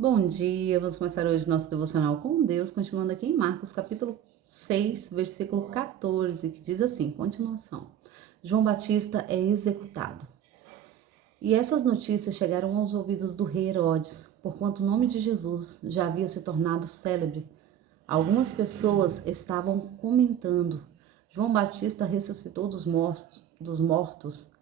Bom dia, vamos começar hoje nosso devocional com Deus, continuando aqui em Marcos, capítulo 6, versículo 14, que diz assim, continuação. João Batista é executado. E essas notícias chegaram aos ouvidos do rei Herodes, porquanto o nome de Jesus já havia se tornado célebre. Algumas pessoas estavam comentando, João Batista ressuscitou dos mortos.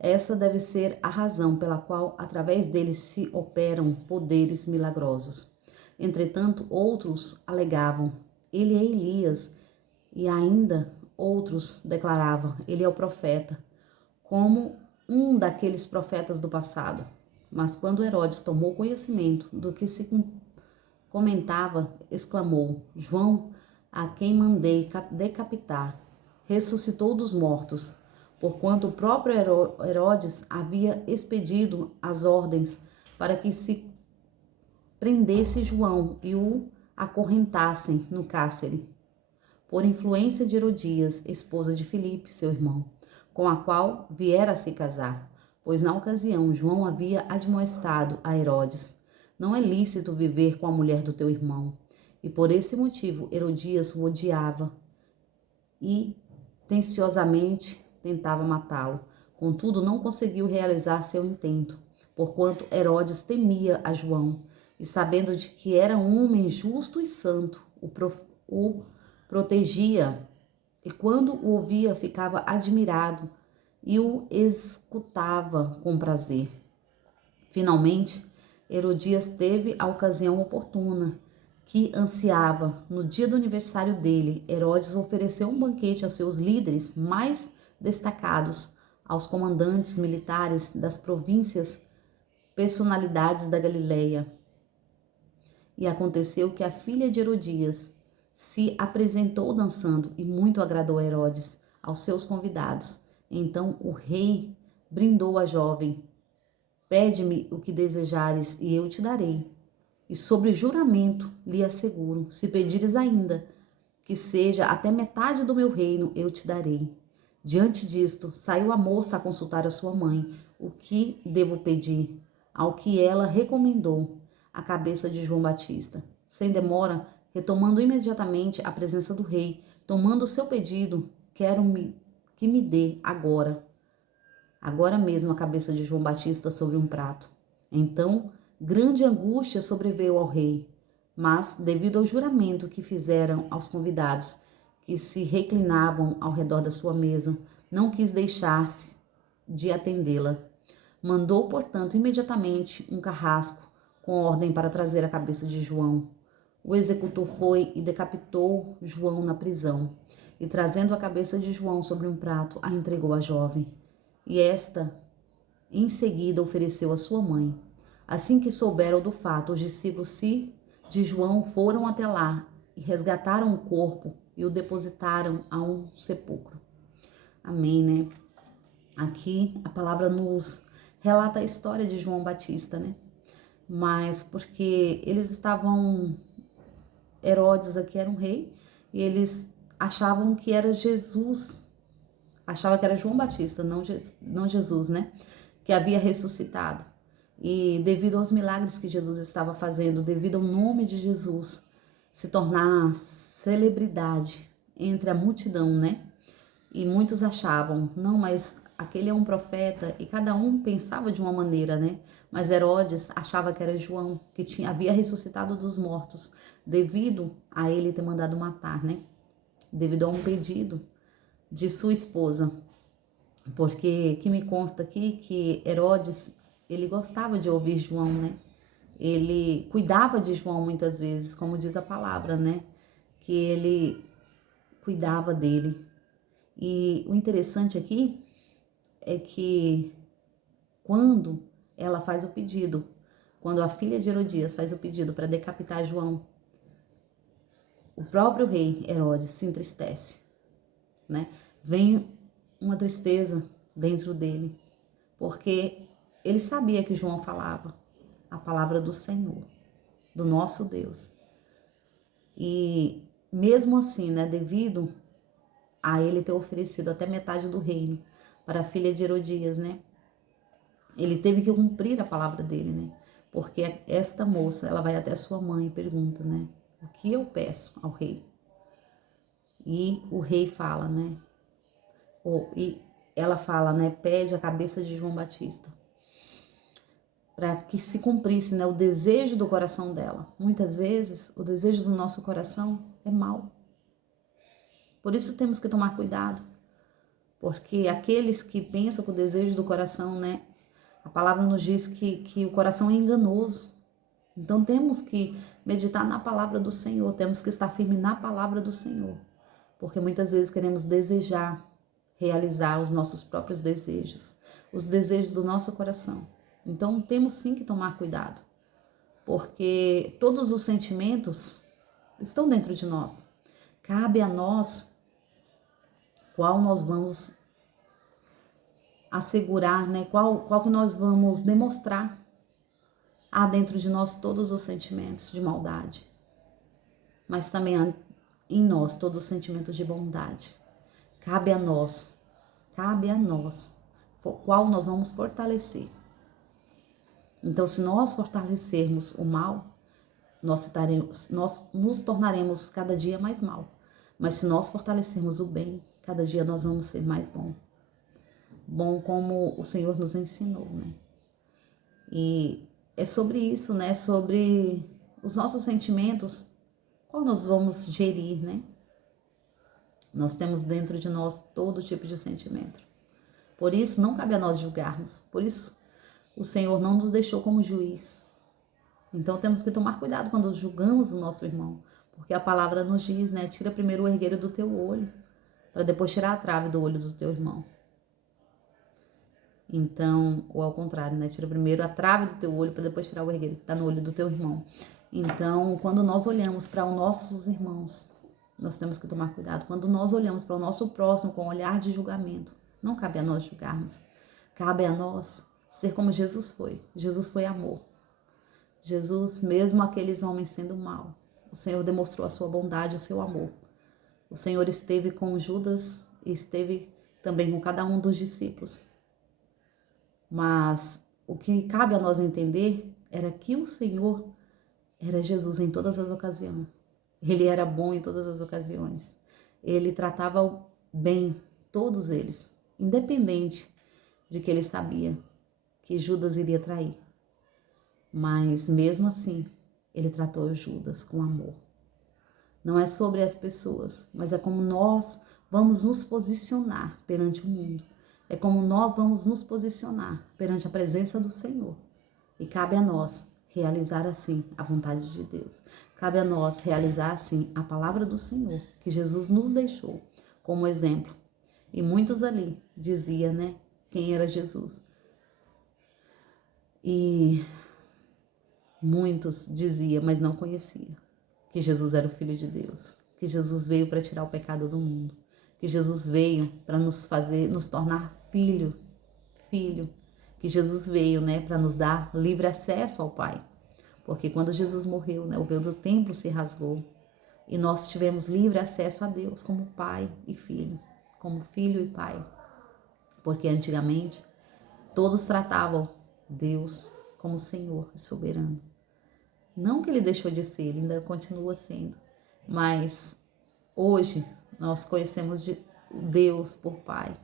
Essa deve ser a razão pela qual, através dele, se operam poderes milagrosos. Entretanto, outros alegavam, ele é Elias, e ainda outros declaravam, ele é o profeta, como um daqueles profetas do passado. Mas quando Herodes tomou conhecimento do que se comentava, exclamou, João, a quem mandei decapitar, ressuscitou dos mortos, porquanto o próprio Herodes havia expedido as ordens para que se prendesse João e o acorrentassem no cárcere, por influência de Herodias, esposa de Filipe, seu irmão, com a qual viera a se casar, pois na ocasião João havia admoestado a Herodes, não é lícito viver com a mulher do teu irmão. E por esse motivo Herodias o odiava e tenciosamente tentava matá-lo. Contudo, não conseguiu realizar seu intento, porquanto Herodes temia a João, e sabendo de que era um homem justo e santo, o protegia, e quando o ouvia ficava admirado e o escutava com prazer. Finalmente, Herodias teve a ocasião oportuna que ansiava. No dia do aniversário dele, Herodes ofereceu um banquete a seus líderes mais destacados, aos comandantes militares das províncias, personalidades da Galileia. E aconteceu que a filha de Herodias se apresentou dançando e muito agradou a Herodes, aos seus convidados. Então o rei brindou a jovem: Pede-me o que desejares e eu te darei. E sobre juramento lhe asseguro, se pedires ainda, que seja até metade do meu reino, eu te darei. Diante disto, saiu a moça a consultar a sua mãe, o que devo pedir, ao que ela recomendou, a cabeça de João Batista. Sem demora, retomando imediatamente a presença do rei, tomando o seu pedido, que me dê agora mesmo a cabeça de João Batista sobre um prato. Então, grande angústia sobreveio ao rei, mas, devido ao juramento que fizeram aos convidados, que se reclinavam ao redor da sua mesa, não quis deixar-se de atendê-la. Mandou, portanto, imediatamente um carrasco com ordem para trazer a cabeça de João. O executor foi e decapitou João na prisão, e trazendo a cabeça de João sobre um prato, a entregou à jovem. E esta, em seguida, ofereceu à sua mãe. Assim que souberam do fato, os discípulos de João foram até lá e resgataram o corpo e o depositaram a um sepulcro. Amém, né? Aqui a palavra nos relata a história de João Batista, né? Mas porque eles estavam, Herodes aqui era um rei, e eles achavam que era Jesus, achava que era João Batista, não Jesus, né? Que havia ressuscitado. E devido aos milagres que Jesus estava fazendo, devido ao nome de Jesus se tornar celebridade entre a multidão, né? E muitos achavam, não, mas aquele é um profeta, e cada um pensava de uma maneira, né? Mas Herodes achava que era João, que havia ressuscitado dos mortos, devido a ele ter mandado matar, né? Devido a um pedido de sua esposa. Porque que me consta aqui que Herodes, ele gostava de ouvir João, né? Ele cuidava de João muitas vezes, como diz a palavra, né? Que ele cuidava dele. E o interessante aqui é que quando ela faz o pedido, quando a filha de Herodias faz o pedido para decapitar João, o próprio rei Herodes se entristece, né? Vem uma tristeza dentro dele, porque ele sabia que João falava a palavra do Senhor, do nosso Deus. E mesmo assim, né, devido a ele ter oferecido até metade do reino para a filha de Herodias, né, ele teve que cumprir a palavra dele, né, Porque esta moça, ela vai até sua mãe e pergunta, né? O que eu peço ao rei? E o rei fala, né? E ela fala, né? Pede a cabeça de João Batista. Para que se cumprisse, né, o desejo do coração dela. Muitas vezes, o desejo do nosso coração é mau. Por isso temos que tomar cuidado. Porque aqueles que pensam com o desejo do coração, né? A palavra nos diz que o coração é enganoso. Então temos que meditar na palavra do Senhor, temos que estar firme na palavra do Senhor. Porque muitas vezes queremos desejar, realizar os nossos próprios desejos, os desejos do nosso coração. Então temos sim que tomar cuidado, porque todos os sentimentos estão dentro de nós. Cabe a nós qual nós vamos assegurar, né? Qual que nós vamos demonstrar. Há dentro de nós todos os sentimentos de maldade, mas também há em nós todos os sentimentos de bondade. Cabe a nós, qual nós vamos fortalecer. Então, se nós fortalecermos o mal, nós nos tornaremos cada dia mais mal. Mas se nós fortalecermos o bem, cada dia nós vamos ser mais bom. Bom como o Senhor nos ensinou, né? E é sobre isso, né? Sobre os nossos sentimentos, qual nós vamos gerir, né? Nós temos dentro de nós todo tipo de sentimento. Por isso, não cabe a nós julgarmos. Por isso, o Senhor não nos deixou como juiz. Então, temos que tomar cuidado quando julgamos o nosso irmão. Porque a palavra nos diz, né? Tira primeiro o ergueiro do teu olho, para depois tirar a trave do olho do teu irmão. Então, ou ao contrário, né? Tira primeiro a trave do teu olho, para depois tirar o ergueiro que está no olho do teu irmão. Então, quando nós olhamos para os nossos irmãos, nós temos que tomar cuidado. Quando nós olhamos para o nosso próximo com um olhar de julgamento, não cabe a nós julgarmos. Cabe a nós ser como Jesus foi. Jesus foi amor. Jesus, mesmo aqueles homens sendo mal, o Senhor demonstrou a sua bondade, o seu amor. O Senhor esteve com Judas e esteve também com cada um dos discípulos. Mas o que cabe a nós entender era que o Senhor era Jesus em todas as ocasiões. Ele era bom em todas as ocasiões. Ele tratava bem todos eles, independente de que ele sabia que Judas iria trair. Mas mesmo assim, ele tratou Judas com amor. Não é sobre as pessoas, mas é como nós vamos nos posicionar perante o mundo. É como nós vamos nos posicionar perante a presença do Senhor. E cabe a nós realizar assim a vontade de Deus. Cabe a nós realizar assim a palavra do Senhor, que Jesus nos deixou como exemplo. E muitos ali diziam, né, quem era Jesus. E muitos diziam, mas não conheciam, que Jesus era o Filho de Deus, que Jesus veio para tirar o pecado do mundo, que Jesus veio para nos tornar filho, que Jesus veio, né, para nos dar livre acesso ao Pai, porque quando Jesus morreu, né, o véu do templo se rasgou e nós tivemos livre acesso a Deus como pai e filho, como filho e pai, porque antigamente todos tratavam Deus como Senhor e soberano. Não que ele deixou de ser, ele ainda continua sendo, mas hoje nós conhecemos Deus por Pai.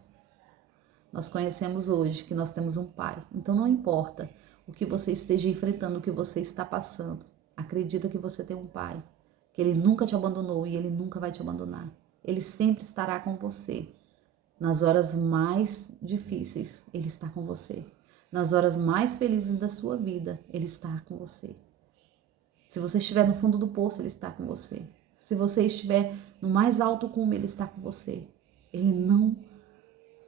Nós conhecemos hoje que nós temos um Pai. Então não importa o que você esteja enfrentando, o que você está passando. Acredita que você tem um Pai, que Ele nunca te abandonou e Ele nunca vai te abandonar. Ele sempre estará com você. Nas horas mais difíceis, Ele está com você. Nas horas mais felizes da sua vida, Ele está com você. Se você estiver no fundo do poço, Ele está com você. Se você estiver no mais alto cume, Ele está com você.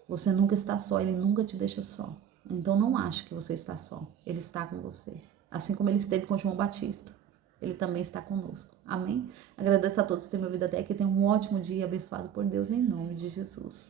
Você nunca está só, Ele nunca te deixa só. Então não ache que você está só. Ele está com você. Assim como Ele esteve com João Batista, Ele também está conosco. Amém? Agradeço a todos por terem me ouvido até aqui. Tenham um ótimo dia abençoado por Deus em nome de Jesus.